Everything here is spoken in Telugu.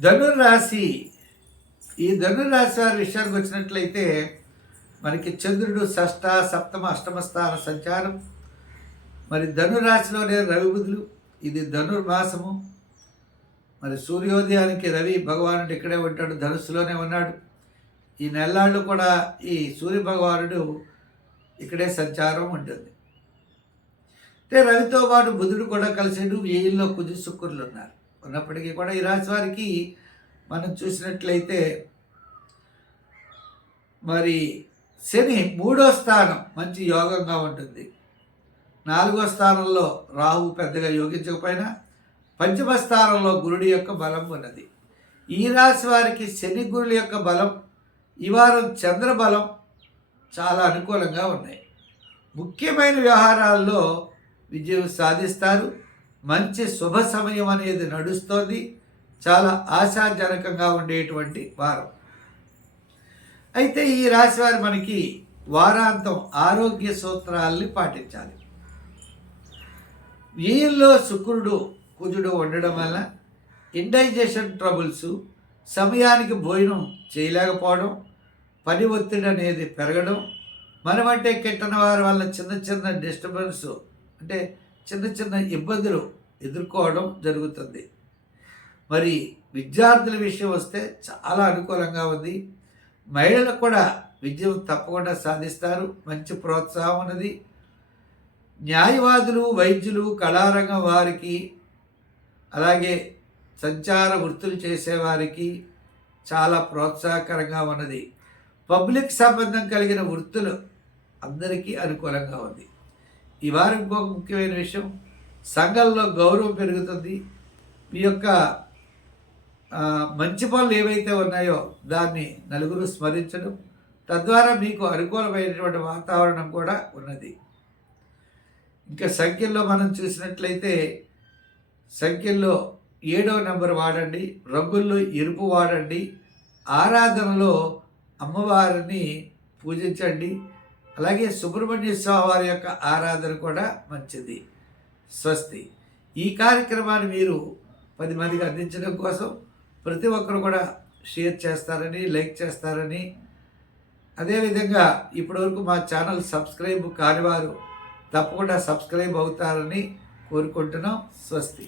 ధనుర్రాశి. ఈ ధనుర్రాశి వారి విషయానికి వచ్చినట్లయితే మనకి చంద్రుడు షష్ట సప్తమ అష్టమ స్థాన సంచారం. మరి ధనురాశిలోనే రవి బుధులు. ఇది ధనుర్మాసము. మరి సూర్యోదయానికి రవి భగవానుడు ఇక్కడే ఉంటాడు ధనుస్సులోనే ఉన్నాడు. ఈ నెల్లాళ్ళు కూడా ఈ సూర్య భగవానుడు ఇక్కడే సంచారం ఉంటుంది. అంటే రవితో పాటు బుధుడు కూడా కలిసాడు వేయుల్లో కుజు శుక్రులు ఉన్నారు. ఉన్నప్పటికీ కూడా ఈ రాశి వారికి మనం చూసినట్లయితే మరి శని మూడో స్థానం మంచి యోగంగా ఉంటుంది. నాలుగో స్థానంలో రాహు పెద్దగా యోగించకపోయినా పంచమ స్థానంలో గురుడి యొక్క బలం ఉన్నది. ఈ రాశి వారికి శని గురుల యొక్క బలం ఈ వారం చంద్ర బలం చాలా అనుకూలంగా ఉన్నాయి. ముఖ్యమైన వ్యవహారాల్లో విజయం సాధిస్తారు. మంచి శుభ సమయం అనేది నడుస్తోంది. చాలా ఆశాజనకంగా ఉండేటువంటి వారం. అయితే ఈ రాశి వారు మనకి వారాంతం ఆరోగ్య సూత్రాల్ని పాటించాలి. వీళ్ళలో శుక్రుడు కుజుడు ఉండడం వల్ల ఇండైజెషన్ ట్రబుల్స్ సమయానికి భోజనం చేయలేకపోవడం పని ఒత్తిడి అనేది పెరగడం మనమంటే కిట్టన వారి వల్ల చిన్న చిన్న డిస్టర్బెన్స్ అంటే చిన్న చిన్న ఇబ్బందులు ఎదుర్కోవడం జరుగుతుంది. మరి విద్యార్థుల విషయం వస్తే చాలా అనుకూలంగా ఉంది. మహిళలకు కూడా విజయం తప్పకుండా సాధిస్తారు. మంచి ప్రోత్సాహం ఉన్నది. న్యాయవాదులు వైద్యులు కళారంగం వారికి అలాగే సంచార వృత్తులు చేసేవారికి చాలా ప్రోత్సాహకరంగా ఉన్నది. పబ్లిక్ సంబంధం కలిగిన వృత్తులు అందరికీ అనుకూలంగా ఉంది. ఈ వారం ఇంకొక ముఖ్యమైన విషయం. సంఘంలో గౌరవం పెరుగుతుంది. మీ యొక్క మంచి పనులు ఏవైతే ఉన్నాయో దాన్ని నలుగురు స్మరించడం తద్వారా మీకు అనుకూలమైనటువంటి వాతావరణం కూడా ఉన్నది. ఇంకా సంఖ్యల్లో మనం చూసినట్లయితే సంఖ్యల్లో ఏడవ నెంబర్ వాడండి రంగుల్లో ఎరుపు వాడండి ఆరాధనలో అమ్మవారిని పూజించండి అలాగే సుబ్రహ్మణ్య స్వామి వారి యొక్క ఆరాధన కూడా మంచిది. స్వస్తి. ఈ కార్యక్రమాన్ని మీరు పది మందికి అందించడం కోసం ప్రతి ఒక్కరు కూడా షేర్ చేస్తారని లైక్ చేస్తారని. అదేవిధంగా ఇప్పటివరకు మా ఛానల్ సబ్స్క్రైబ్ కానివారు తప్పకుండా సబ్స్క్రైబ్ అవుతారని కోరుకుంటున్నాం. స్వస్తి.